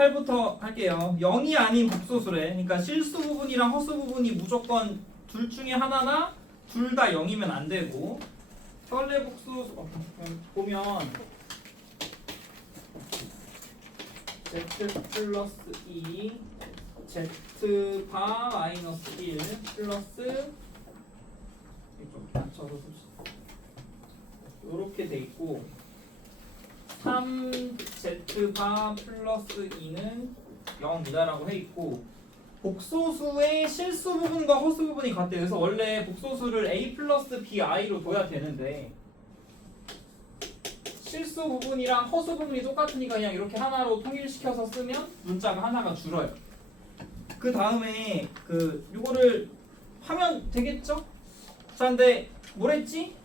대입할부터 할게요. 0이 아닌 복소수래. 그러니까 실수 부분이랑 허수 부분이 무조건 둘 중에 하나나 둘 다 0이면 안 되고 혈내 복소수 보면 z 플러스 2 z 바 마이너스 1 플러스 좀 맞춰서 씁시다. 이렇게 돼 있고 3z 바 플러스 2는 0이다라고 해 있고 복소수의 실수 부분과 허수 부분이 같대요. 그래서 원래 복소수를 a 플러스 bi로 둬야 되는데 실수 부분이랑 허수 부분이 똑같으니까 그냥 이렇게 하나로 통일시켜서 쓰면 문자가 하나가 줄어요. 그 다음에 요거를 하면 되겠죠? 자, 근데 뭐랬지?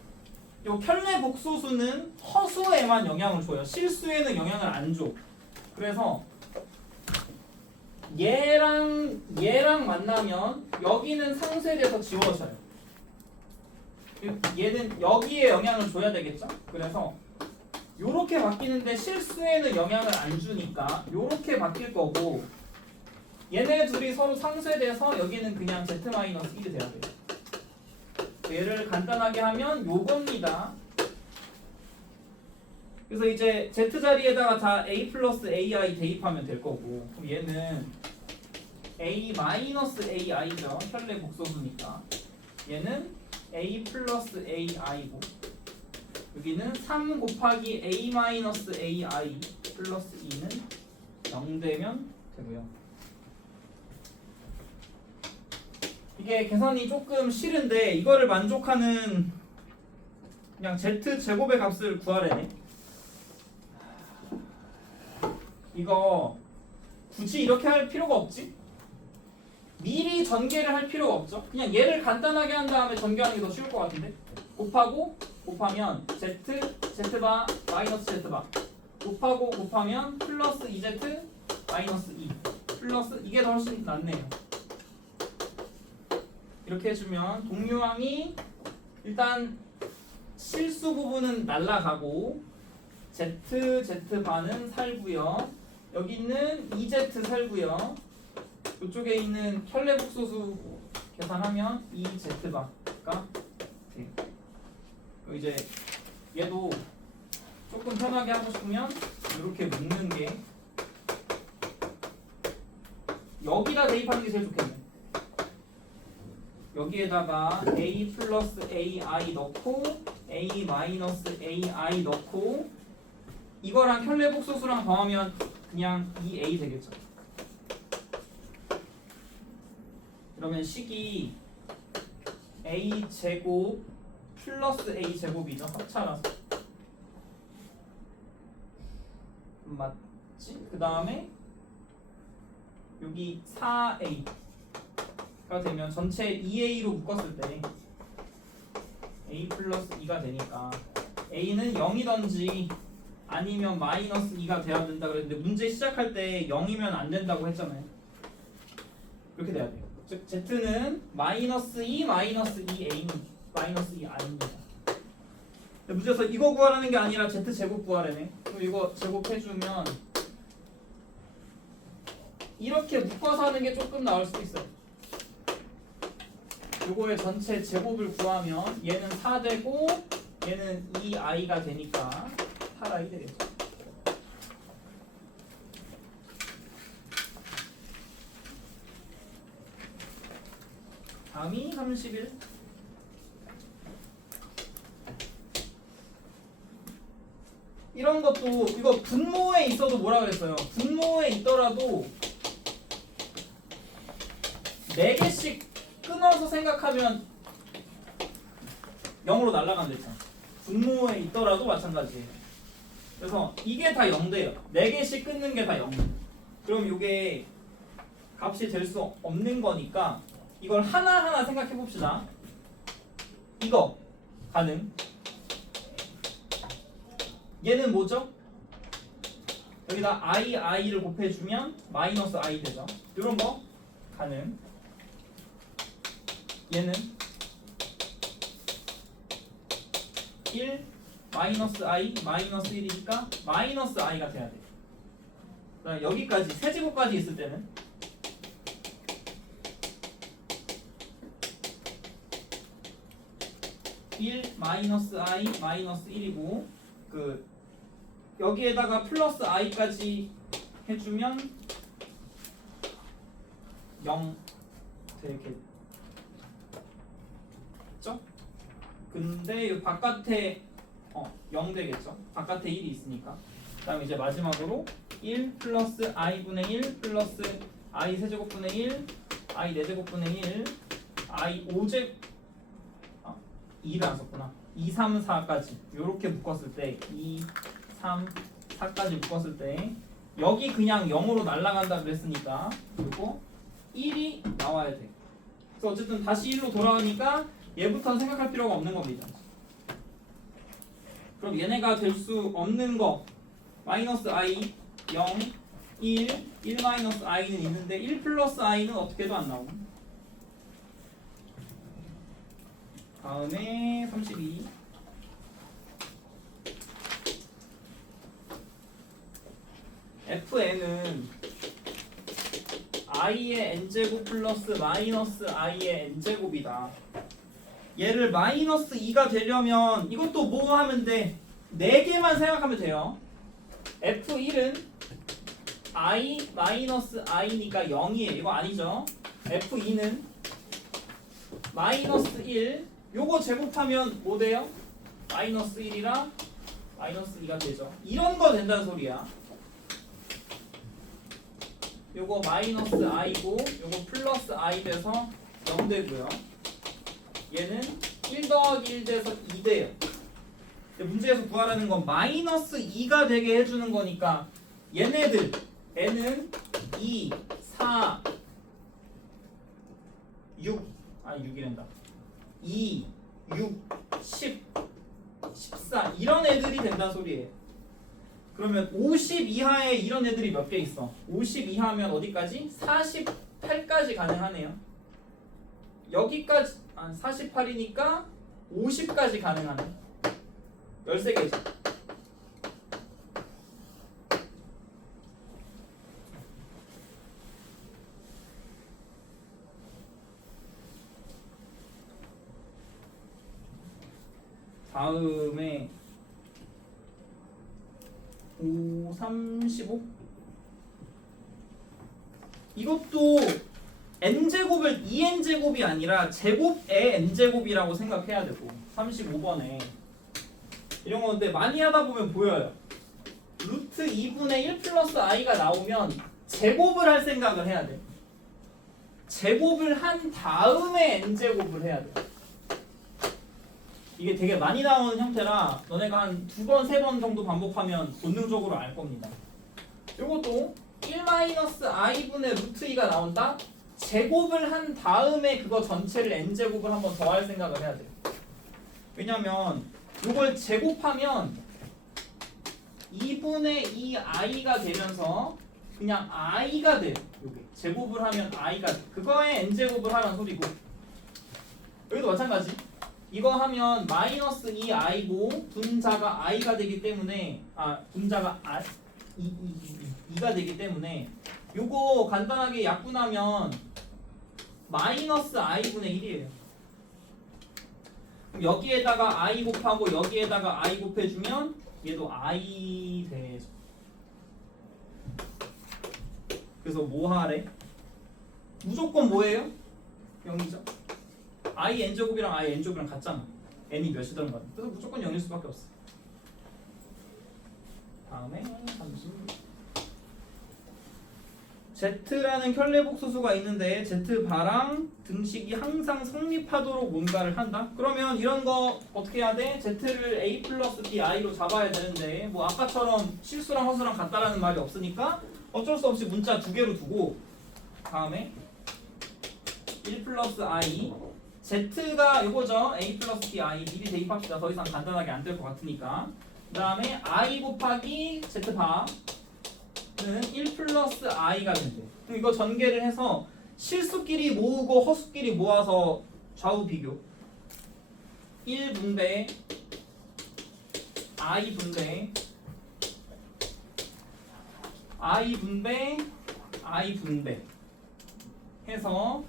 요 켤레 복소수는 허수에만 영향을 줘요. 실수에는 영향을 안 줘. 그래서 얘랑 만나면 여기는 상쇄돼서 지워져요. 얘는 여기에 영향을 줘야 되겠죠? 그래서 요렇게 바뀌는데 실수에는 영향을 안 주니까 요렇게 바뀔 거고 얘네 둘이 서로 상쇄돼서 여기는 그냥 z-1이 돼야 돼요. 얘를 간단하게 하면 요겁니다. 그래서 이제 z 자리에다가 다 a 플러스 ai 대입하면 될 거고 그럼 얘는 a 마이너스 ai죠. 혈내 복소수니까 얘는 a 플러스 ai고 여기는 3 곱하기 a 마이너스 ai 플러스 2는 0 되면 되고요. 이게 계산이 조금 싫은데 이거를 만족하는 그냥 z 제곱의 값을 구하래네. 이거 굳이 이렇게 할 필요가 없지? 미리 전개를 할 필요가 없죠? 그냥 얘를 간단하게 한 다음에 전개하는 게 더 쉬울 것 같은데? 곱하면 z바 마이너스 z바 곱하면 플러스 2z 마이너스 2 플러스 이게 더 훨씬 낫네요. 이렇게 해주면 동류항이 일단 실수 부분은 날라가고 z바는 살고요. 여기 있는 2z 살고요. 이쪽에 있는 켤레 복소수 계산하면 2z바가 돼요. 이제 얘도 조금 편하게 하고 싶으면 이렇게 묶는 게 여기다 대입하는 게 제일 좋겠네. 여기에다가 a 플러스 ai 넣고 a 마이너스 ai 넣고 이거랑 켤레 복소수랑 더하면 그냥 2a 되겠죠. 그러면 식이 a 제곱 플러스 a 제곱이죠. 합차라서 맞지? 그 다음에 여기 4a가 되면 전체 2a로 묶었을 때 a 플러스 2가 되니까 a는 0이던지 아니면 마이너스 2가 돼야 된다 그랬는데 문제 시작할 때 0이면 안 된다고 했잖아요. 그렇게 돼야 돼요. 즉 z는 마이너스 2 마이너스 2a는 마이너스 2 아닙니다. 문제에서 이거 구하라는 게 아니라 z 제곱 구하라네. 그럼 이거 제곱해주면 이렇게 묶어서 하는 게 조금 나을 수도 있어요. 요거의 전체 제곱을 구하면 얘는 4 되고 얘는 2i가 되니까 8i 되겠죠. 다음이 31. 이런 것도 이거 분모에 있어도 뭐라 그랬어요? 분모에 있더라도 4개씩 끊어서 생각하면 0으로 날아간댔잖아. 분모에 있더라도 마찬가지예요. 그래서 이게 다 0돼요. 4개씩 끊는 게 다 0. 그럼 이게 값이 될 수 없는 거니까 이걸 하나하나 생각해 봅시다. 이거 가능. 얘는 뭐죠? 여기다 i를 곱해주면 마이너스 i 되죠. 이런 거 가능. 얘는 1 마이너스 i 마이너스 1이니까 마이너스 i가 돼야 돼. 그다음에 여기까지 세제곱까지 있을 때는 1 마이너스 i 마이너스 1이고 그 여기에다가 플러스 i까지 해주면 0 되겠죠? 근데 이 바깥에 0 되겠죠? 바깥에 1이 있으니까. 그 다음에 이제 마지막으로 1 플러스 i분의 1 플러스 i 세제곱분의 1 i 4제곱분의 1 i 5제 2를 안 썼구나. 2, 3, 4까지 이렇게 묶었을 때 2, 3, 4까지 묶었을 때 여기 그냥 0으로 날아간다 그랬으니까 그리고 1이 나와야 돼. 그래서 어쨌든 다시 1로 돌아오니까 얘부터는 생각할 필요가 없는 겁니다. 그럼 얘네가 될 수 없는 거 마이너스 i 0, 1, 1 마이너스 i는 있는데 1 플러스 i는 어떻게 해도 안 나옴. 다음에 32 fn은 i의 n제곱 플러스 마이너스 i의 n제곱이다. 얘를 마이너스 2가 되려면 이것도 뭐 하면 돼? 4개만 생각하면 돼요. f1은 i 마이너스 i니까 0이에요. 이거 아니죠? f2는 마이너스 1 요거 제곱하면 뭐 돼요? 마이너스 1이랑 마이너스 2가 되죠. 이런 거 된다는 소리야. 요거 마이너스 i고 요거 플러스 i 돼서 0 되고요. 얘는 1 더하기 1 돼서 2 돼요. 문제에서 구하라는 건 마이너스 2가 되게 해주는 거니까 얘네들 n은 2, 4, 6 6이란다. 2, 6, 10, 14 이런 애들이 된다는 소리예요. 그러면 50 이하에 이런 애들이 몇 개 있어? 50 이하면 어디까지? 48까지 가능하네요. 여기까지 48이니까 50까지 가능하네. 13개죠. 다음에 5, 35 이것도 n제곱을 2n제곱이 아니라 제곱의 n제곱이라고 생각해야 되고 35번에 이런 건데 많이 하다 보면 보여요. 루트 2분의 1 플러스 i가 나오면 제곱을 할 생각을 해야 돼. 제곱을 한 다음에 n제곱을 해야 돼. 이게 되게 많이 나오는 형태라 너네가 한 2번, 3번 정도 반복하면 본능적으로 알 겁니다. 요것도 1-i분의 루트 2가 나온다? 제곱을 한 다음에 그거 전체를 n제곱을 한번 더 할 생각을 해야 돼요. 왜냐면 요걸 제곱하면 2분의 2i가 되면서 그냥 i가 돼요. 요게 제곱을 하면 i가 돼. 그거에 n제곱을 하라는 소리고 여기도 마찬가지. 이거 하면 마이너스 2i고 분자가 i가 되기 때문에 분자가 2가 되기 때문에 요거 간단하게 약분하면 마이너스 i분의 1이에요. 그럼 여기에다가 i 곱하고 여기에다가 i 곱해주면 얘도 i 되죠. 그래서 뭐 하래? 무조건 뭐예요? 0이죠. i n제곱이랑 i n제곱이랑 같잖아. n이 몇이든 간에. 그래서 무조건 0일 수밖에 없어. 다음에 30 Z라는 켤레복소수가 있는데 Z바랑 등식이 항상 성립하도록 뭔가를 한다? 그러면 이런 거 어떻게 해야 돼? Z를 A 플러스 B I로 잡아야 되는데 뭐 아까처럼 실수랑 허수랑 같다라는 말이 없으니까 어쩔 수 없이 문자 2개로 두고 다음에 1 플러스 I Z가 이거죠. A 플러스 B I 미리 대입합시다. 더 이상 간단하게 안 될 것 같으니까 그 다음에 I 곱하기 Z바 는 1 플러스 i가 된대. 그럼 이거 전개를 해서 실수끼리 모으고 허수끼리 모아서 좌우 비교. 1분배 i 분배 I 분배 I 분배 해서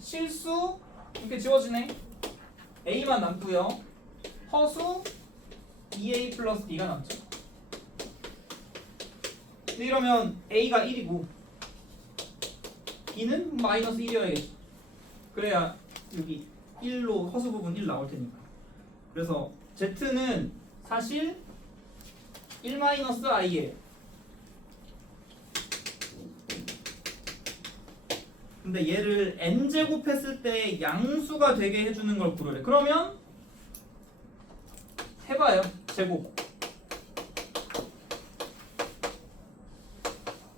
실수 이렇게 지워지네. A만 남고요. 허수 2A 플러스 B가 남죠. 근데 이러면 A가 1이고 B는 마이너스 1이어야겠죠. 그래야 여기 1로 허수 부분 1 나올 테니까. 그래서 Z는 사실 1 마이너스 I예요. 근데 얘를 n제곱 했을 때 양수가 되게 해주는 걸 구르래. 그러면 해봐요. 제곱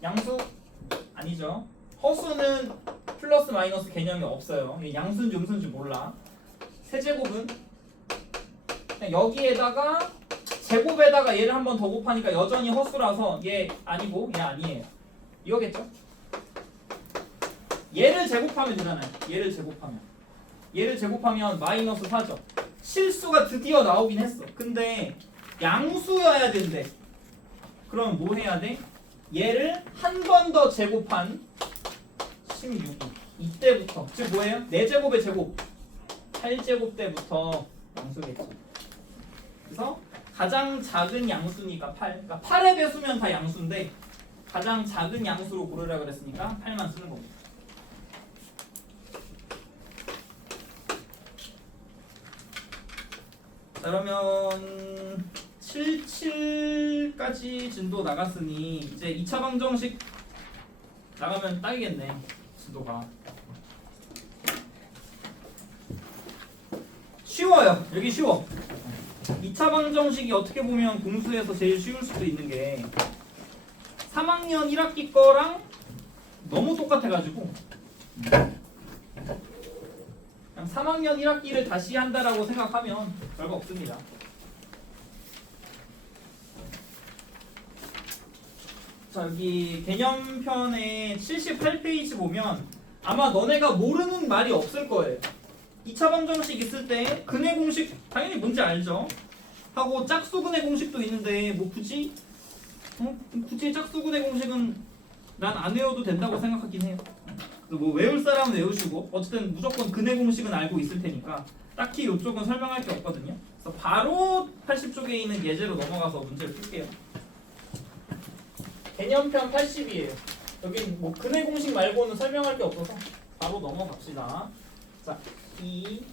양수 아니죠. 허수는 플러스 마이너스 개념이 없어요. 양수인지 음수인지 몰라. 세제곱은 그냥 여기에다가 제곱에다가 얘를 한 번 더 곱하니까 여전히 허수라서 얘 아니고 얘 아니에요. 이거겠죠? 얘를 제곱하면 되잖아요. 얘를 제곱하면 마이너스 4죠. 실수가 드디어 나오긴 했어. 근데 양수여야 된대. 그럼 뭐 해야 돼? 얘를 한 번 더 제곱한 16이 이때부터 즉 뭐예요? 4제곱의 제곱 8제곱 때부터 양수겠죠. 그래서 가장 작은 양수니까 8. 그러니까 8의 배수면 다 양수인데 가장 작은 양수로 고르라 그랬으니까 8만 쓰는 겁니다. 자, 그러면 77까지 진도 나갔으니 이제 2차 방정식 나가면 딱이겠네. 진도가 쉬워요. 여기 쉬워. 2차 방정식이 어떻게 보면 공수에서 제일 쉬울 수도 있는 게 3학년 1학기 거랑 너무 똑같아가지고 그냥 3학년 1학기를 다시 한다라고 생각하면 별거 없습니다. 자, 여기 개념편의 78페이지 보면 아마 너네가 모르는 말이 없을 거예요. 2차 방정식 있을 때 근의 공식 당연히 뭔지 알죠? 하고 짝수근의 공식도 있는데 뭐 굳이 짝수근의 공식은 난 안 외워도 된다고 생각하긴 해요. 뭐 외울 사람은 외우시고 어쨌든 무조건 근의 공식은 알고 있을 테니까 딱히 이쪽은 설명할 게 없거든요. 그래서 바로 80쪽에 있는 예제로 넘어가서 문제를 풀게요. 개념편 80이에요. 여긴 뭐 근의 공식 말고는 설명할 게 없어서 바로 넘어갑시다. 자, 이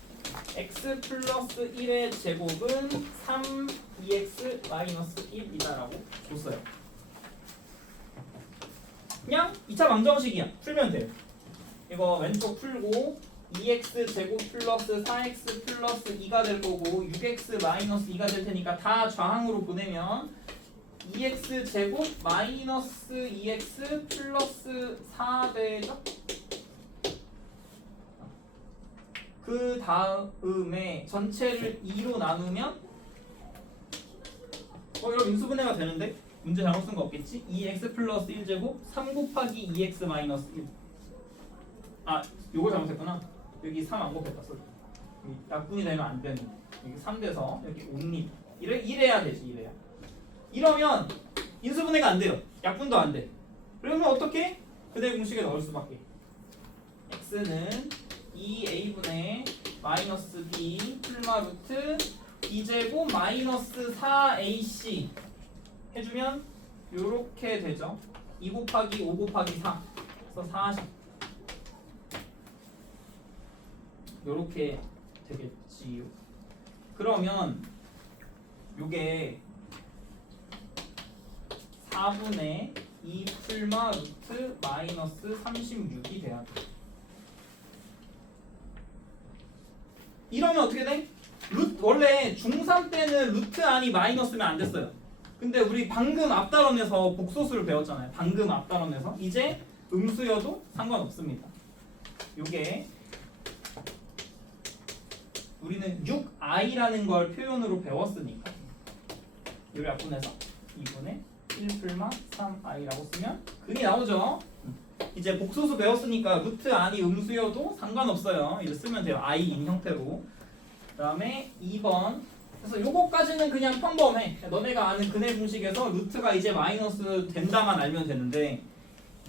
x 플러스 1의 제곱은 3 2x 마이너스 1이다라고 줬어요. 그냥 2차 방정식이야. 풀면 돼요. 이거 왼쪽 풀고 2x 제곱 플러스 4x 플러스 2가 될 거고 6x 마이너스 2가 될 테니까 다 좌항으로 보내면 2x 제곱 마이너스 2x 플러스 4 되죠? 그 다음에 전체를 2로 나누면 이런 인수분해가 되는데 문제 잘못 쓴 거 없겠지? 2x 플러스 1제곱 3 곱하기 2x 마이너스 1. 아, 요거 잘못했구나. 여기 3 안 곱했다. 소리. 약분이 되면 안 되는. 여기 3 돼서 여기 옵니다. 이래야 되지. 이래야. 이러면 인수분해가 안 돼요. 약분도 안 돼. 그러면 어떻게? 그대의 공식에 넣을 수밖에. x는 2a분의 마이너스 b 풀마 루트 b제곱 마이너스 4ac 해주면 요렇게 되죠. 2 곱하기 5 곱하기 4 그래서 40 요렇게 되겠지요. 그러면 요게 4분의 2 풀마 루트 마이너스 36이 돼야 돼. 이러면 어떻게 돼? 원래 중3 때는 루트 안이 마이너스면 안 됐어요. 근데 우리 방금 앞단원에서 복소수를 배웠잖아요. 방금 앞단원에서 이제 음수여도 상관없습니다. 요게 우리는 6i라는 걸 표현으로 배웠으니까 요리 약분해서 2분의 1 풀마 3i라고 쓰면 근이 나오죠. 이제 복소수 배웠으니까 루트 안이 음수여도 상관없어요. 이제 쓰면 돼요. i인 형태로. 그 다음에 2번 그래서 요거까지는 그냥 평범해. 너네가 아는 근해 공식에서 루트가 이제 마이너스 된다만 알면 되는데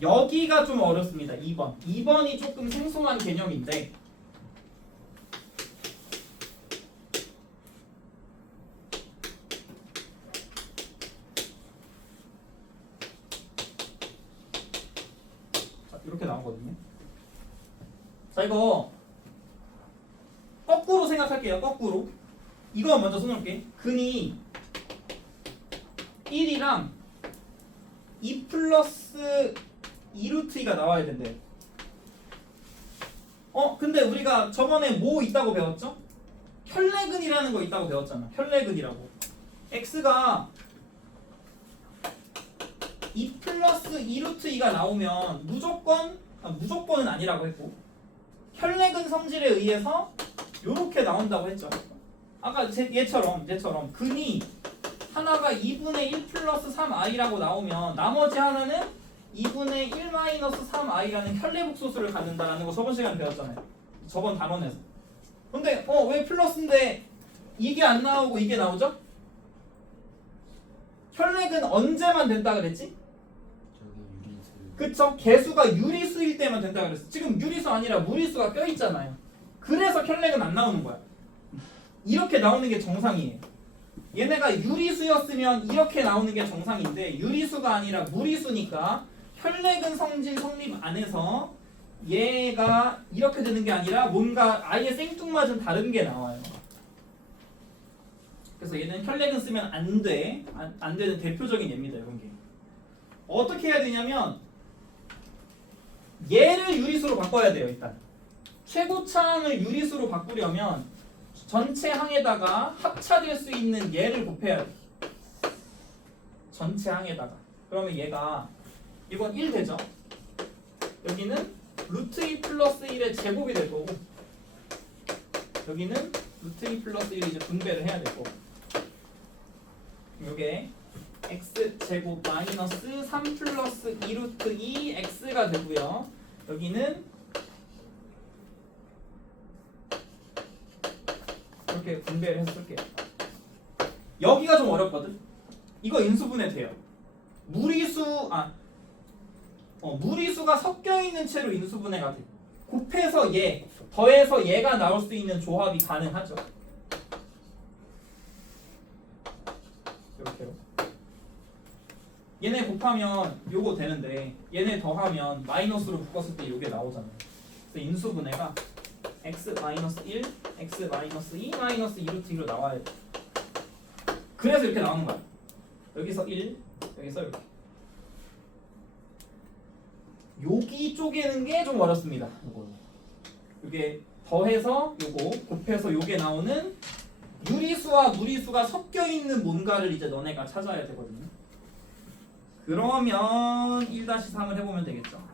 여기가 좀 어렵습니다. 2번. 2번이 조금 생소한 개념인데 자, 이렇게 나오거든요. 자, 이거 거꾸로 생각할게요. 거꾸로. 이거 먼저 써놓을게. 근이 1이랑 2 플러스 2루트 2가 나와야 된대. 근데 우리가 저번에 뭐 있다고 배웠죠? 혈내근이라는 거 있다고 배웠잖아. 혈내근이라고. x가 2 플러스 2루트 2가 나오면 무조건은 아니라고 했고 혈내근 성질에 의해서 요렇게 나온다고 했죠. 아까 얘처럼 근이 하나가 2분의 1 플러스 3i라고 나오면 나머지 하나는 2분의 1 마이너스 3i라는 혈내복소수를 갖는다라는 거 저번 시간에 배웠잖아요. 저번 단원에서. 근데 왜 플러스인데 이게 안 나오고 이게 나오죠? 혈내근 언제만 된다 그랬지? 저기 유리수. 그쵸? 개수가 유리수일 때만 된다 그랬어. 지금 유리수 아니라 무리수가 껴있잖아요. 그래서 혈내근 안 나오는 거야. 이렇게 나오는 게 정상이에요. 얘네가 유리수였으면 이렇게 나오는 게 정상인데 유리수가 아니라 무리수니까 혈내근 성질 성립 안에서 얘가 이렇게 되는 게 아니라 뭔가 아예 생뚱맞은 다른 게 나와요. 그래서 얘는 혈내근 쓰면 안 돼. 안 되는 대표적인 예입니다. 이런 게. 어떻게 해야 되냐면 얘를 유리수로 바꿔야 돼요. 일단 최고차항을 유리수로 바꾸려면 전체 항에다가 합차될 수 있는 얘를 곱해야 돼. 전체 항에다가. 그러면 얘가 이건 1 되죠. 여기는 루트 2 플러스 1의 제곱이 될 거고 여기는 루트 2 플러스 1을 이제 분배를 해야 될 거고 요게 x 제곱 마이너스 3 플러스 2 루트 2 x가 되고요. 여기는 이렇게 분배를 해서 쓸게요. 여기가 좀 어렵거든. 이거 인수분해 돼요. 무리수가 섞여 있는 채로 인수분해가 돼. 곱해서 얘, 더해서 얘가 나올 수 있는 조합이 가능하죠. 이렇게요. 얘네 곱하면 요거 되는데 얘네 더하면 마이너스로 묶었을 때 요게 나오잖아요. 그래서 인수분해가 x-1, x-2, 마이너스 2루트 2로 나와야 돼. 그래서 이렇게 나오는 거야. 여기서 1, 여기서 이렇게. 여기 쪼개는 게 좀 어렵습니다. 이게 더해서 요거 곱해서 요게 나오는 유리수와 무리수가 섞여 있는 뭔가를 이제 너네가 찾아야 되거든요. 그러면 1-3을 해보면 되겠죠.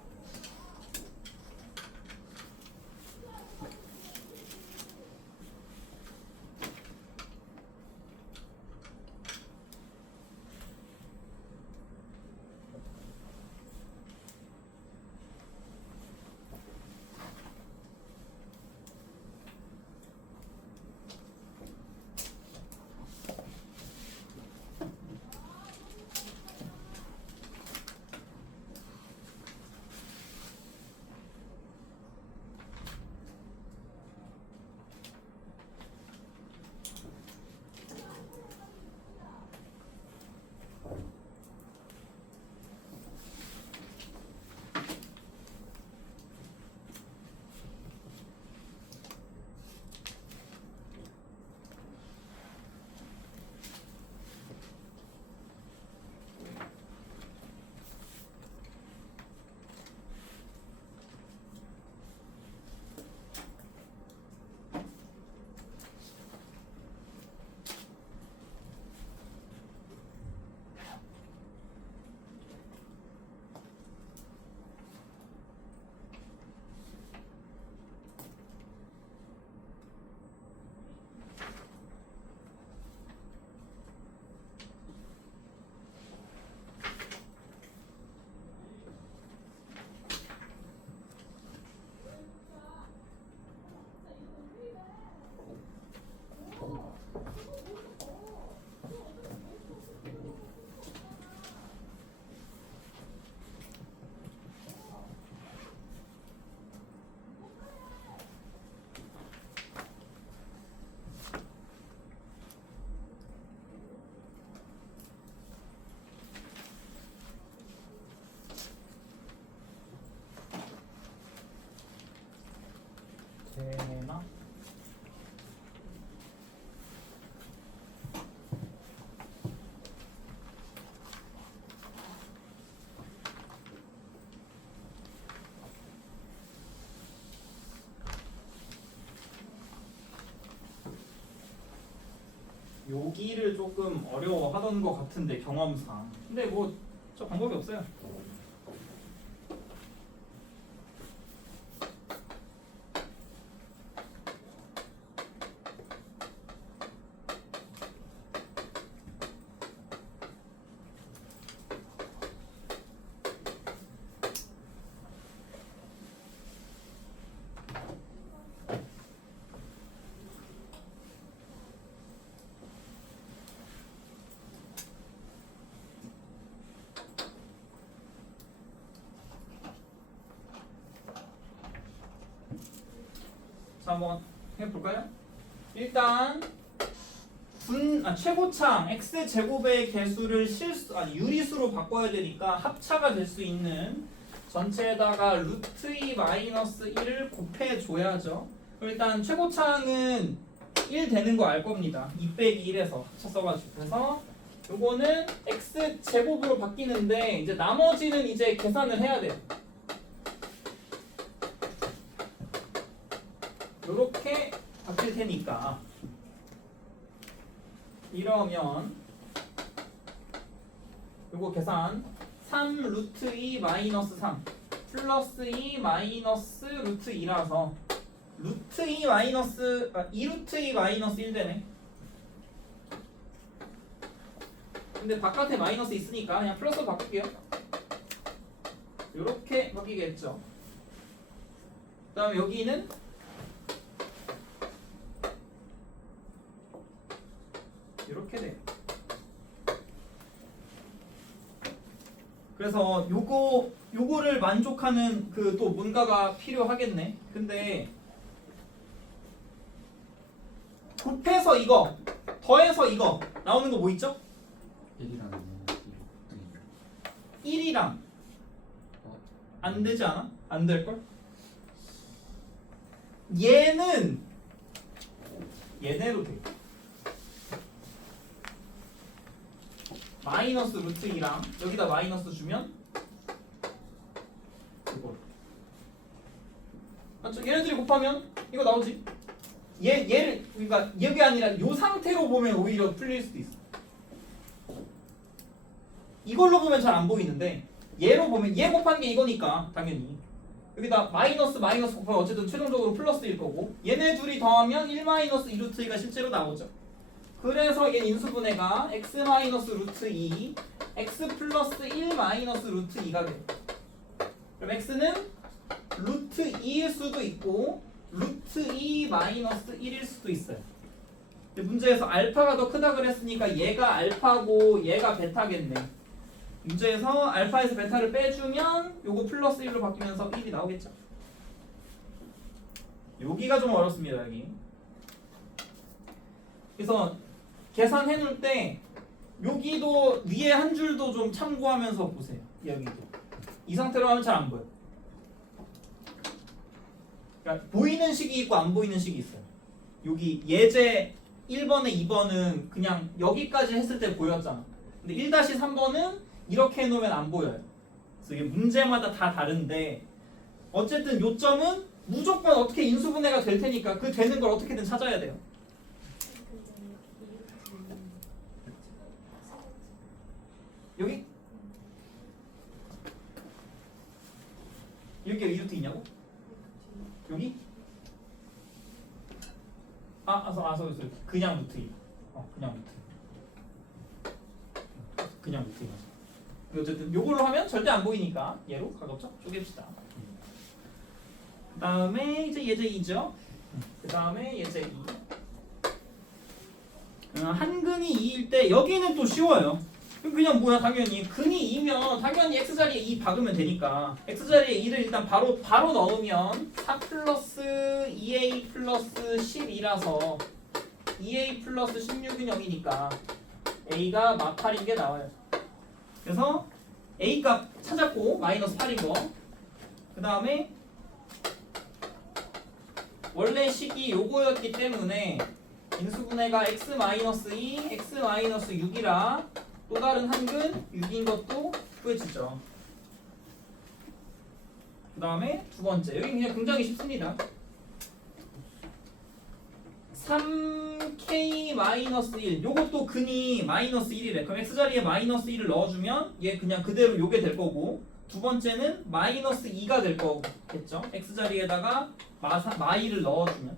되나? 여기를 조금 어려워하던 것 같은데 경험상. 근데 뭐 저 방법이 없어요. 자, 한번 해볼까요? 일단 최고창 x제곱의 개수를 유리수로 바꿔야 되니까 합차가 될 수 있는 전체에다가 루트 2 마이너스 1을 곱해줘야죠. 일단 최고창은 1 되는 거 알 겁니다. 2 빼기 1에서 합차 써가지고. 그래서 요거는 x제곱으로 바뀌는데 이제 나머지는 이제 계산을 해야 돼요. 요렇게 바뀔 테니까 이러면 요거 계산 3 루트 2 마이너스 3 플러스 2 마이너스 루트 2라서 루트 2 마이너스 2 루트 2 마이너스 1 되네. 근데 바깥에 마이너스 있으니까 그냥 플러스로 바꿀게요. 요렇게 바뀌겠죠. 그 다음에 여기는 이렇게 돼요. 그래서 요거를 만족하는 그 또 뭔가가 필요하겠네. 근데 곱해서 이거 더해서 이거 나오는 거 뭐 있죠? 1이랑 1이랑 안 되지 않아? 안 될걸? 얘네로 돼. 마이너스 루트 2랑 여기다 마이너스 주면 이거 맞죠? 얘네들이 곱하면 이거 나오지? 얘를 그러니까 여기 아니라 요 상태로 보면 오히려 풀릴 수도 있어. 이걸로 보면 잘 안 보이는데 얘로 보면 얘 곱한 게 이거니까 당연히 여기다 마이너스 곱하면 어쨌든 최종적으로 플러스일 거고 얘네 둘이 더하면 1 마이너스 2 루트 2가 실제로 나오죠. 그래서 얘 인수분해가 x 마이너스 루트 2 x 플러스 1 마이너스 루트 2가 돼요. 그럼 x는 루트 2일 수도 있고 루트 2 마이너스 1일 수도 있어요. 근데 문제에서 알파가 더 크다 그랬으니까 얘가 알파고 얘가 베타겠네. 문제에서 알파에서 베타를 빼주면 요거 플러스 1로 바뀌면서 1이 나오겠죠. 여기가 좀 어렵습니다. 여기. 그래서 계산해 놓을 때 여기도 위에 한 줄도 좀 참고하면서 보세요. 여기도 이 상태로 하면 잘 안 보여. 그러니까 보이는 식이 있고 안 보이는 식이 있어요. 여기 예제 1번에 2번은 그냥 여기까지 했을 때 보였잖아. 근데 1-3번은 이렇게 해놓으면 안 보여요. 그래서 이게 문제마다 다 다른데 어쨌든 요점은 무조건 어떻게 인수분해가 될 테니까 그 되는 걸 어떻게든 찾아야 돼요. 여기? 여기가 2루트 있냐고? 여기? 소리. 그냥 루트 2. 그냥 루트 2. 어쨌든 요걸로 하면 절대 안 보이니까 얘로 가급적 쪼갭시다. 그 다음에 이제 예제 2죠. 그 다음에 예제 2. 한근이 2일 때 여기는 또 쉬워요. 그냥 뭐야 당연히 근이 2면 당연히 x자리에 2 박으면 되니까 x자리에 2를 일단 바로 넣으면 4 플러스 2a 플러스 12라서 2a 플러스 16은 0이니까 a가 마 8인 게 나와요. 그래서 a 값 찾았고 마이너스 8인 거. 그 다음에 원래 식이 요거였기 때문에 인수분해가 x-2, x-6이라 또 다른 한근 6인 것도 구해지죠. 그 다음에 두 번째, 여기 그냥 굉장히 쉽습니다. 3k-1 요것도 근이 마이너스 1이래. 그럼 x자리에 마이너스 1을 넣어주면 얘 그냥 그대로 요게 될 거고, 두 번째는 마이너스 2가 될 거겠죠. x자리에다가 마이를 넣어주면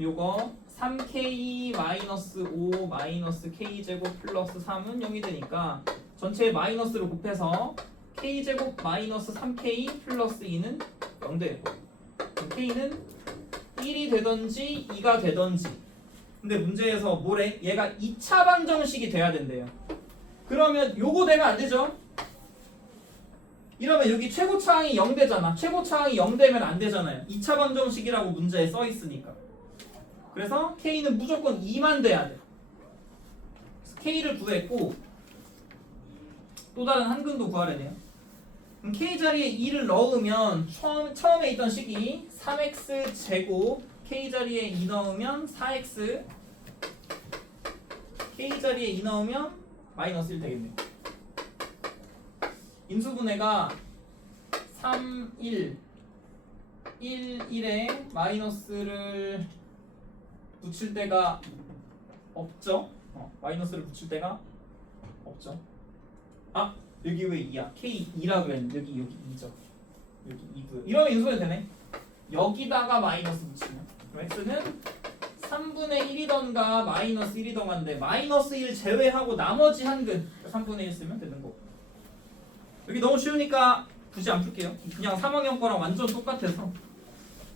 요거 3k-5 마이너스 k제곱 플러스 3은 0이 되니까 전체 마이너스를 곱해서 k제곱 마이너스 3k 플러스 2는 0 되고, k는 1이 되던지 2가 되던지. 근데 문제에서 뭐래? 얘가 2차 방정식이 돼야 된대요. 그러면 요거 되면 안 되죠? 이러면 여기 최고차항이 0 되잖아. 최고차항이 0 되면 안 되잖아요. 2차 방정식이라고 문제에 써 있으니까. 그래서 k는 무조건 2만 돼야 돼. 그래서 k를 구했고, 또 다른 한근도 구하려네요. 그럼 k 자리에 2를 넣으면 처음에 있던 식이 3x 제곱, k 자리에 2 넣으면 4x, k 자리에 2 넣으면 마이너스 1 되겠네요. 인수분해가 3, 1, 1, 1에 마이너스를 붙일 때가 없죠? 마이너스를 붙일 때가 없죠. 아! 여기 왜 2야? K2라 그랬는데 여기 2죠. 여기 2고요. 이러면 인수분해 되네. 여기다가 마이너스 붙이면 그럼 x는 3분의 1이던가 마이너스 1이던가인데 마이너스 1 제외하고 나머지 한근 3분의 1 쓰면 되는 거고. 여기 너무 쉬우니까 굳이 안 풀게요. 그냥 3학년 거랑 완전 똑같아서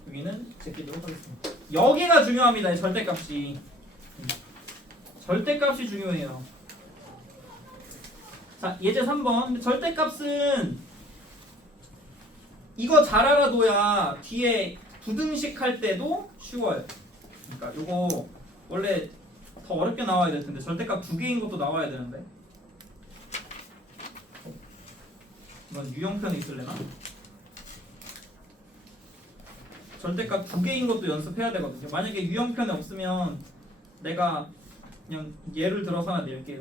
여기는 제끼도록 하겠습니다. 여기가 중요합니다. 이 절대값이. 절대값이 중요해요. 자, 예제 3번. 절대값은 이거 잘 알아둬야 뒤에 부등식 할 때도 쉬워요. 그러니까 요거 원래 더 어렵게 나와야 될 텐데 절대값 2개인 것도 나와야 되는데. 이건 유형편에 있을래나? 절대값 2개인 것도 연습해야 되거든요. 만약에 유형편에 없으면 내가 그냥 예를 들어서 하나 낼게요.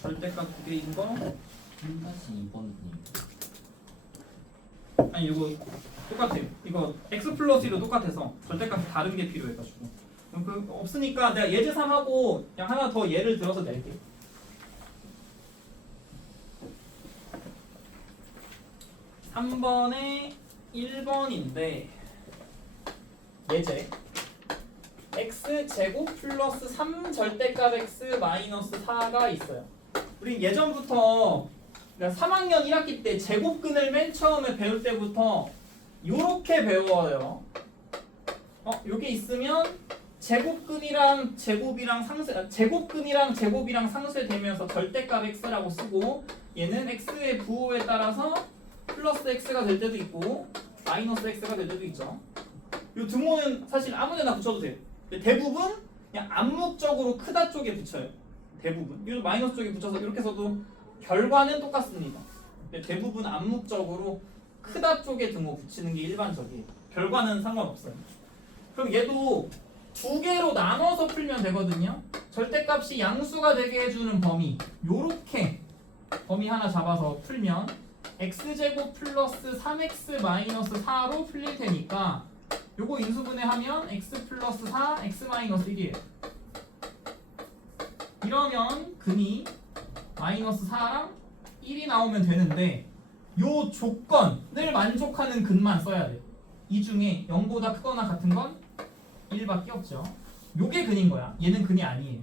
절대값 2개인 거 3-2번님. 아니 이거 똑같아요. 이거 x 플러스 1로 똑같아서 절대값이 다른 게 필요해가지고 그럼 그 없으니까 내가 예제 3하고 그냥 하나 더 예를 들어서 낼게. 3번에 1번인데 예제 x제곱 플러스 3 절대값 x 마이너스 4가 있어요. 우린 예전부터 3학년 1학기 때 제곱근을 맨 처음에 배울 때부터 요렇게 배워요. 요게 있으면 제곱근이랑 제곱이랑 제곱이랑 상쇄되면서 절대값 x라고 쓰고 얘는 x의 부호에 따라서 플러스 x가 될 때도 있고 마이너스 x가 될 때도 있죠. 요 등호는 사실 아무데나 붙여도 돼요. 근데 대부분 그냥 암묵적으로 크다 쪽에 붙여요. 대부분. 이 마이너스 쪽에 붙여서 이렇게 써도 결과는 똑같습니다. 근데 대부분 암묵적으로 크다 쪽에 등호 붙이는 게 일반적이에요. 결과는 상관없어요. 그럼 얘도 2개로 나눠서 풀면 되거든요. 절대값이 양수가 되게 해주는 범위 요렇게 범위 하나 잡아서 풀면 x제곱 플러스 3x 마이너스 4로 풀릴 테니까 요거 인수분해하면 x 플러스 4, x 마이너스 1이에요. 이러면 근이 마이너스 4랑 1이 나오면 되는데 요 조건을 만족하는 근만 써야 돼요. 이 중에 0보다 크거나 같은 건 1밖에 없죠. 요게 근인 거야. 얘는 근이 아니에요.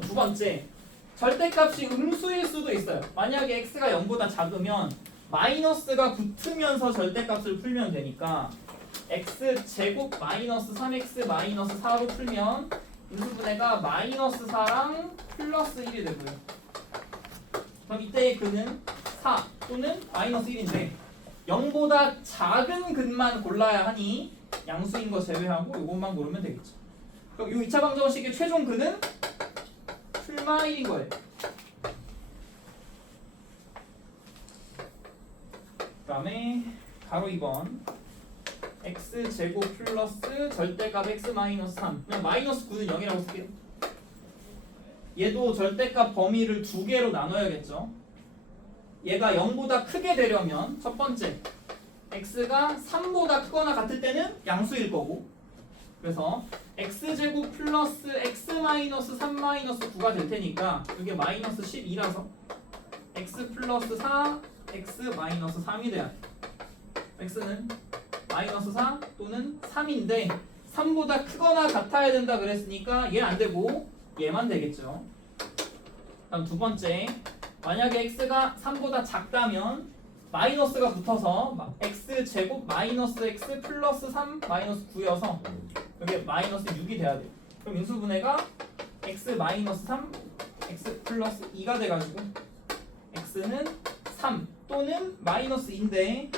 두 번째, 절대값이 음수일 수도 있어요. 만약에 x가 0보다 작으면 마이너스가 붙으면서 절대값을 풀면 되니까 x제곱 마이너스 3x 마이너스 4로 풀면 인수분해가 마이너스 4랑 플러스 1이 되고요. 그럼 이때의 근은 4 또는 마이너스 1인데 0보다 작은 근만 골라야 하니 양수인 거 제외하고 이것만 고르면 되겠죠. 그럼 이 2차 방정식의 최종 근은 풀마 1인 거예요. 그 다음에 가로 2번 x제곱 플러스 절대값 x 마이너스 3 그냥 마이너스 9는 0이라고 쓸게요. 얘도 절대값 범위를 두 개로 나눠야겠죠. 얘가 0보다 크게 되려면 첫 번째 x가 3보다 크거나 같을 때는 양수일 거고 그래서 x제곱 플러스 x 마이너스 3 마이너스 9가 될 테니까 이게 마이너스 12라서 x 플러스 4 x 마이너스 3이 돼야 돼. x는 마이너스 4 또는 3인데 3보다 크거나 같아야 된다 그랬으니까 얘 안 되고 얘만 되겠죠. 다음 두 번째 만약에 x가 3보다 작다면 마이너스가 붙어서 x제곱 마이너스 x 플러스 3 마이너스 9여서 여기 마이너스 6이 돼야 돼요. 그럼 인수분해가 x 마이너스 3 x 플러스 2가 돼가지고 x는 3 또는 마이너스 2인데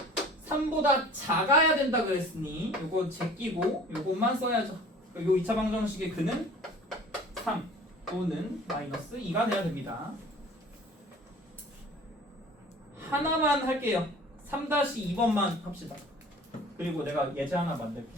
3보다 작아야 된다 그랬으니 요거 제끼고 요것만 써야죠. 요 2차 방정식의 근은 3 또는 마이너스 2가 돼야 됩니다. 하나만 할게요. 3-2번만 합시다. 그리고 내가 예제 하나 만들게.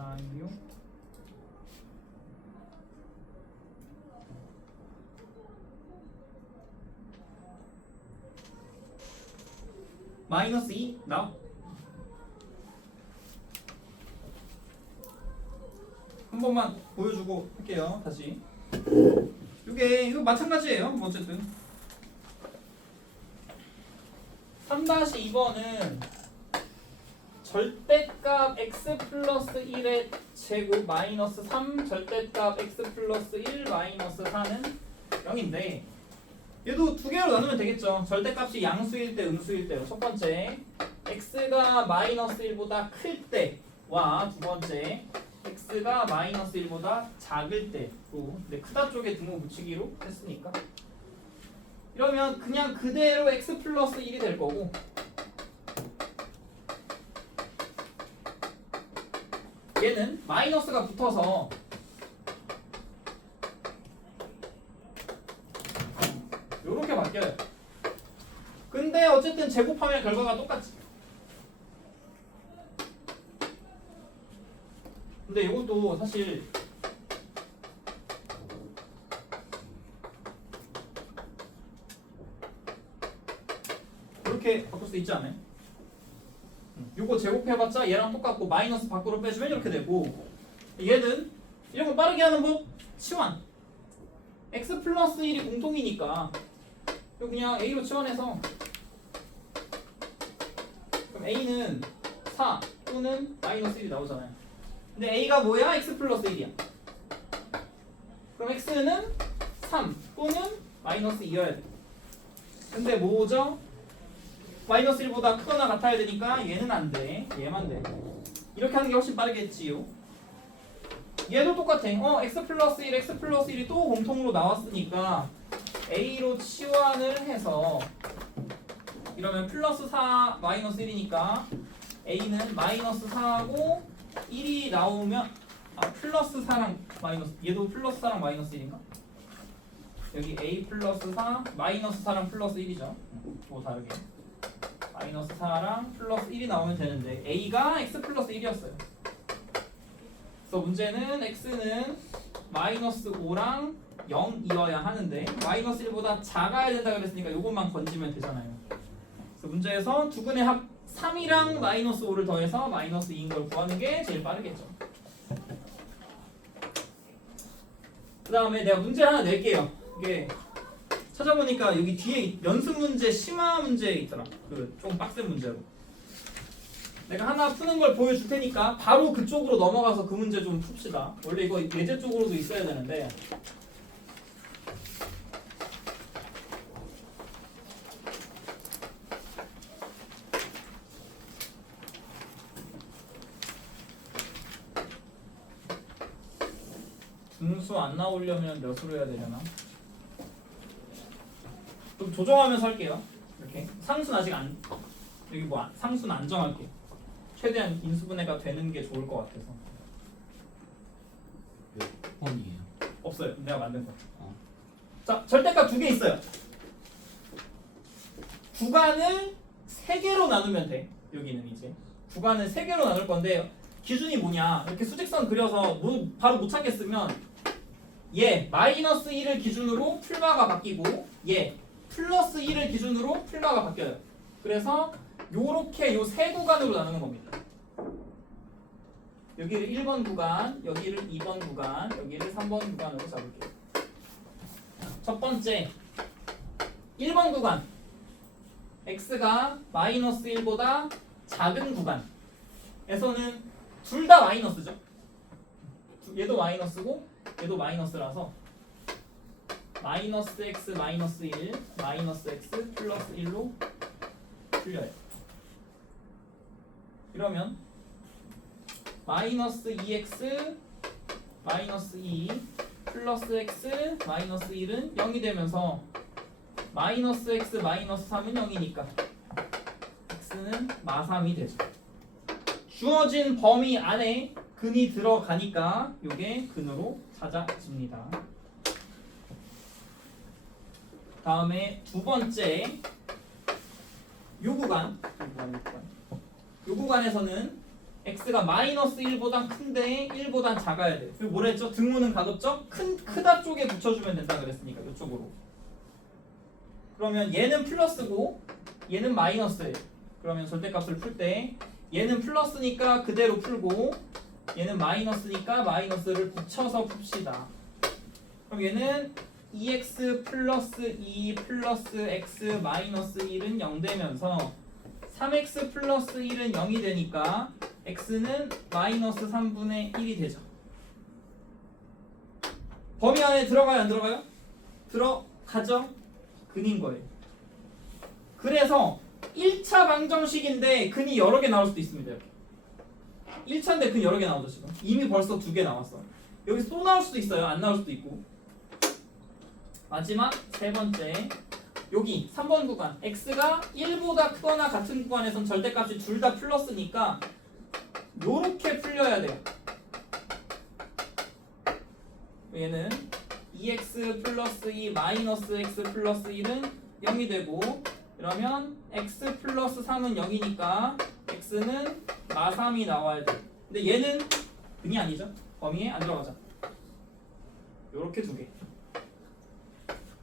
되나요? 마이너스 2 나와. 한 번만 보여주고 할게요. 다시. 이거 마찬가지예요. 뭐 어쨌든 3-2번은 절대값 x 플러스 1의 제곱 마이너스 3 절대값 x 플러스 1 마이너스 4는 0인데 얘도 두 개로 나누면 되겠죠. 절대값이 양수일 때 음수일 때로 첫 번째 x가 마이너스 1보다 클 때와 두 번째 x가 마이너스 1보다 작을 때로 근데 크다 쪽에 등호 붙이기로 했으니까 이러면 그냥 그대로 x 플러스 1이 될 거고 얘는 마이너스가 붙어서 요렇게 바뀌어요. 근데 어쨌든 제곱하면 결과가 똑같지. 근데 이것도 사실 이렇게 바꿀 수 있지 않아요? 요거 제곱해봤자 얘랑 똑같고 마이너스 밖으로 빼주면 이렇게 되고 얘는 이런 거 빠르게 하는 법 치환 x 플러스 1이 공통이니까 이거 그냥 a로 치환해서 그럼 a는 4 또는 마이너스 1이 나오잖아요. 근데 a가 뭐야? x 플러스 1이야. 그럼 x는 3 또는 마이너스 2여야 돼. 근데 뭐죠? 마이너스 1보다 크거나 같아야 되니까 얘는 안 돼. 얘만 돼. 이렇게 하는 게 훨씬 빠르겠지요. 얘도 똑같아. x 플러스 1, x 플러스 1이 또 공통으로 나왔으니까 a로 치환을 해서 이러면 플러스 4 마이너스 1이니까 a는 마이너스 4하고 1이 나오면 플러스 4랑 마이너스 얘도 플러스 4랑 마이너스 1인가? 여기 a 플러스 4 마이너스 4랑 플러스 1이죠. 뭐 다르게 마이너스 4랑 플러스 1이 나오면 되는데 a가 x 플러스 1이었어요. 그래서 문제는 x는 마이너스 5랑 0이어야 하는데 마이너스 1보다 작아야 된다 그랬으니까 이것만 건지면 되잖아요. 그래서 문제에서 두 근의 합 3이랑 마이너스 5를 더해서 마이너스 2인 걸 구하는 게 제일 빠르겠죠. 그 다음에 내가 문제 하나 낼게요. 이게 찾아보니까 여기 뒤에 연습 문제 심화 문제 있더라. 그 좀 빡센 문제로. 내가 하나 푸는 걸 보여줄 테니까 바로 그쪽으로 넘어가서 그 문제 좀 풉시다. 원래 이거 예제 쪽으로도 있어야 되는데 분수 안 나오려면 몇으로 해야 되려나? 좀 조정하면서 할게요. 이렇게 상수는 아직 안 여기 뭐 상수는 안 정할게요. 최대한 인수분해가 되는 게 좋을 것 같아서. 몇 번이에요? 없어요. 내가 만든 거. 어. 자, 절대값 두 개 있어요. 구간을 세 개로 나누면 돼. 여기는 이제 구간을 세 개로 나눌 건데 기준이 뭐냐? 이렇게 수직선 그려서 바로 못 찾겠으면 얘 마이너스 1을 기준으로 풀마가 바뀌고 얘 플러스 1을 기준으로 풀마가 바뀌어요. 그래서 요렇게 요 세 구간으로 나누는 겁니다. 여기를 1번 구간, 여기를 2번 구간, 여기를 3번 구간으로 잡을게요. 첫 번째 1번 구간 x가 마이너스 1보다 작은 구간에서는 둘 다 마이너스죠. 얘도 마이너스고 얘도 마이너스라서 마이너스 x 마이너스 1 마이너스 x 플러스 1로 풀려요. 이러면 마이너스 2x 마이너스 2 플러스 x 마이너스 1은 0이 되면서 마이너스 x 마이너스 3은 0이니까 x는 마3이 되죠. 주어진 범위 안에 근이 들어가니까 이게 근으로 찾아집니다. 다음에 두 번째 요 구간에서는 x가 마이너스 1보다 큰데 1보다 작아야 돼. 그리고 뭐라 했죠? 등호는 가급적 크다 쪽에 붙여주면 된다 그랬으니까 이쪽으로. 그러면 얘는 플러스고 얘는 마이너스예요. 그러면 절대값을 풀 때 얘는 플러스니까 그대로 풀고 얘는 마이너스니까 마이너스를 붙여서 풉시다. 그럼 얘는 2x 플러스 2 플러스 x 마이너스 1은 0 되면서 3x 플러스 1은 0이 되니까 x는 마이너스 3분의 1이 되죠. 범위 안에 들어가요 안 들어가요? 들어가죠. 근인 거예요. 그래서 1차 방정식인데 근이 여러 개 나올 수도 있습니다. 이렇게. 1차인데 근 여러 개 나오죠 지금. 이미 벌써 2개 나왔어. 여기서 또 나올 수도 있어요. 안 나올 수도 있고. 마지막 세 번째 여기 3번 구간 x가 1보다 크거나 같은 구간에선 절대값이 둘 다 플러스니까 요렇게 풀려야 돼요. 얘는 2x 플러스 2 마이너스 x 플러스 1은 0이 되고 그러면 x 플러스 3은 0이니까 x는 마3이 나와야 돼. 근데 얘는 근이 아니죠. 범위에 안 들어가죠. 요렇게 두 개.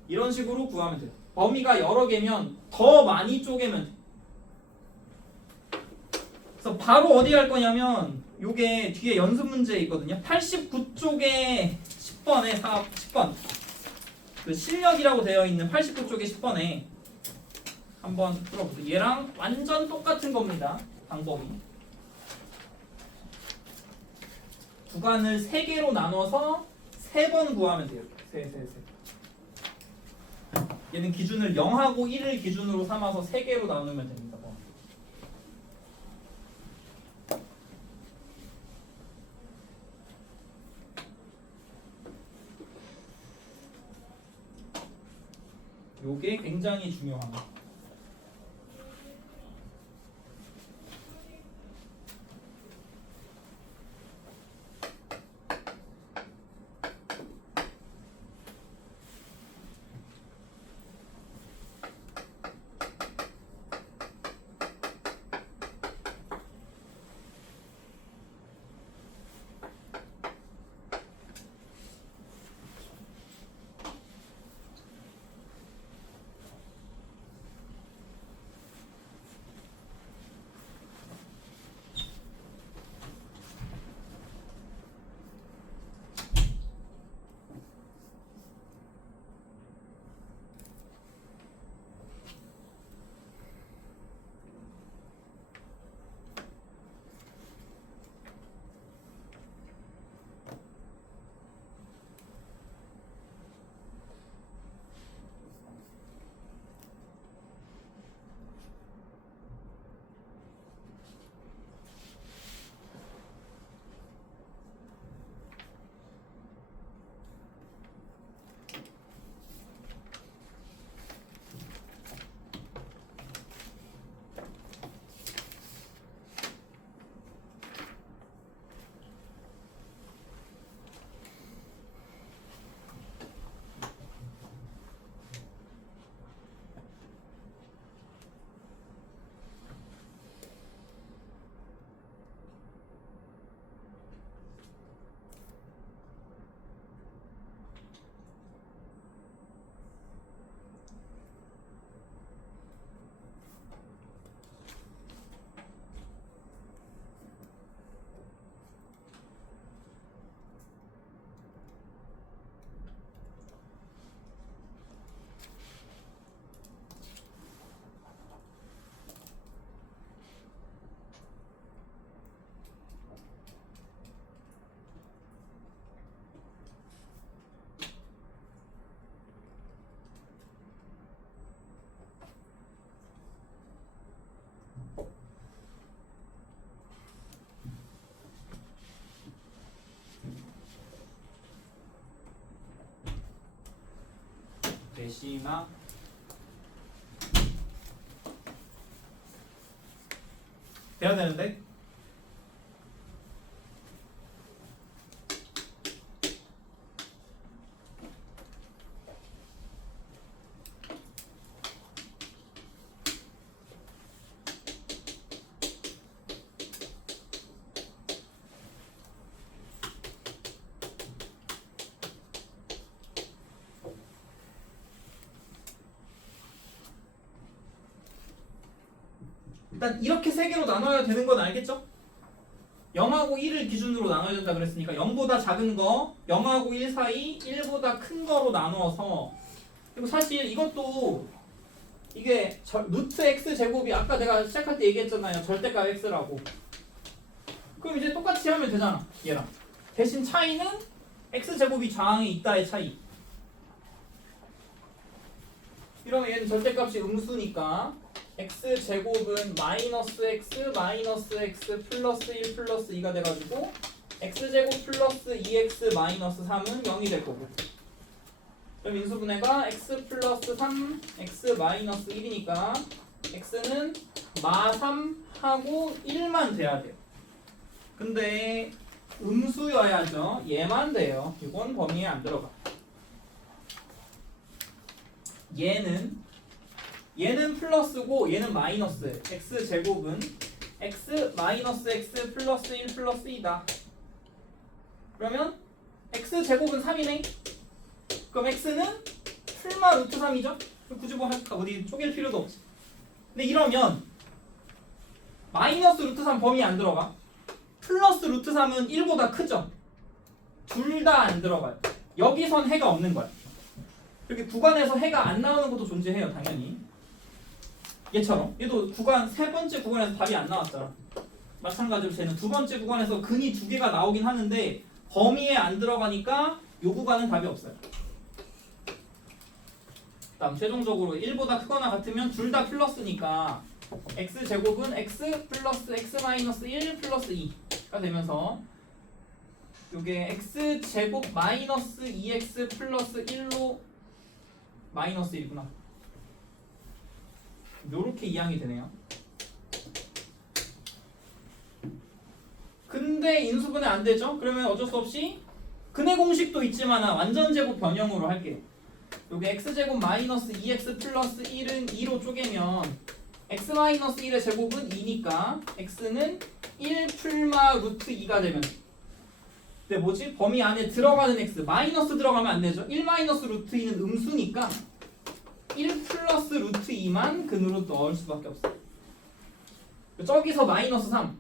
이런 식으로 구하면 돼요. 범위가 여러 개면 더 많이 쪼개면 돼. 그래서 바로 어디 갈 거냐면 요게 뒤에 연습 문제 있거든요. 89쪽에 10번에 10번 그 실력이라고 되어 있는 89쪽의 10번에 한번 풀어보세요. 얘랑 완전 똑같은 겁니다. 방법이. 구간을 3개로 나눠서 3번 구하면 돼요. 세. 얘는 기준을 0하고 1을 기준으로 삼아서 3개로 나누면 됩니다. 요게 굉장히 중요합니다. 대시마 돼야 되는데 일단 이렇게 3개로 나눠야 되는 건 알겠죠? 0하고 1을 기준으로 나눠야 된다 그랬으니까 0보다 작은 거 0하고 1 사이 1보다 큰 거로 나누어서 그리고 사실 이것도 이게 루트 x 제곱이 아까 내가 시작할 때 얘기했잖아요. 절대값 x라고. 그럼 이제 똑같이 하면 되잖아. 얘랑. 대신 차이는 x 제곱이 좌항에 있다의 차이. 이러면 얘는 절대값이 음수니까 x 제곱은 마이너스 x 플러스 1 플러스 2가 돼가지고 x 제곱 플러스 2x 마이너스 3은 0이 될 거고. 그럼 인수분해가 x 플러스 3 x 마이너스 1이니까 x는 마 3하고 1만 돼야 돼요. 근데 음수여야죠. 얘만 돼요. 이건 범위에 안 들어가. 얘는 플러스고 얘는 마이너스. x 제곱은 x 마이너스 x 플러스 1 플러스 2다. 그러면 x 제곱은 3이네. 그럼 x는 풀마 루트 3이죠? 굳이 뭐 어디 쪼갤 필요도 없지. 근데 이러면 마이너스 루트 3 범위 안 들어가. 플러스 루트 3은 1보다 크죠? 둘 다 안 들어가요. 여기선 해가 없는 거야. 이렇게 구간에서 해가 안 나오는 것도 존재해요, 당연히. 얘처럼 얘도 구간 세 번째 구간에서 답이 안 나왔잖아. 마찬가지로 쟤는 두 번째 구간에서 근이 두 개가 나오긴 하는데 범위에 안 들어가니까 요 구간은 답이 없어요. 다음 최종적으로 1보다 크거나 같으면 둘 다 플러스니까 x제곱은 x 플러스 x 마이너스 1 플러스 2가 되면서 요게 x제곱 마이너스 2x 플러스 1로 마이너스 1이구나. 요렇게 이항이 되네요. 근데 인수분해 안 되죠? 그러면 어쩔 수 없이 근해 공식도 있지만 완전 제곱 변형으로 할게요. 요게 x제곱 마이너스 2x 플러스 1은 2로 쪼개면 x 마이너스 1의 제곱은 2니까 x는 1 풀마 루트 2가 되면 근데 뭐지? 범위 안에 들어가는 x 마이너스 들어가면 안 되죠? 1 마이너스 루트 2는 음수니까 1 플러스 루트 2만 근으로 넣을 수밖에 없어요. 저기서 마이너스 3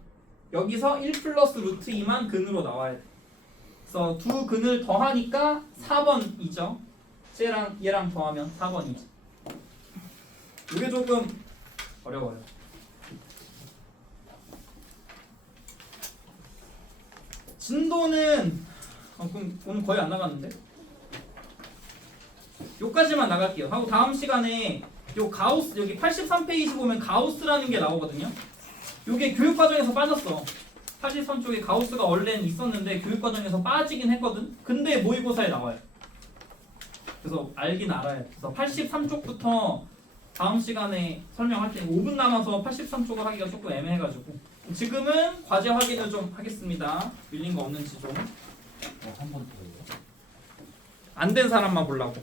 여기서 1 플러스 루트 2만 근으로 나와야 돼. 그래서 두 근을 더하니까 4번이죠. 쟤랑 얘랑 더하면 4번이죠. 이게 조금 어려워요. 진도는 그럼 오늘 거의 안 나갔는데? 요까지만 나갈게요. 하고 다음 시간에 요 가우스 여기 83페이지 보면 가우스라는 게 나오거든요. 요게 교육과정에서 빠졌어. 83쪽에 가우스가 원래는 있었는데 교육과정에서 빠지긴 했거든. 근데 모의고사에 나와요. 그래서 알긴 알아요. 그래서 83쪽부터 다음 시간에 설명할 때 5분 남아서 83쪽을 하기가 조금 애매해가지고 지금은 과제 확인을 좀 하겠습니다. 밀린 거 없는지 좀. 한 번 더요. 안 된 사람만 보려고.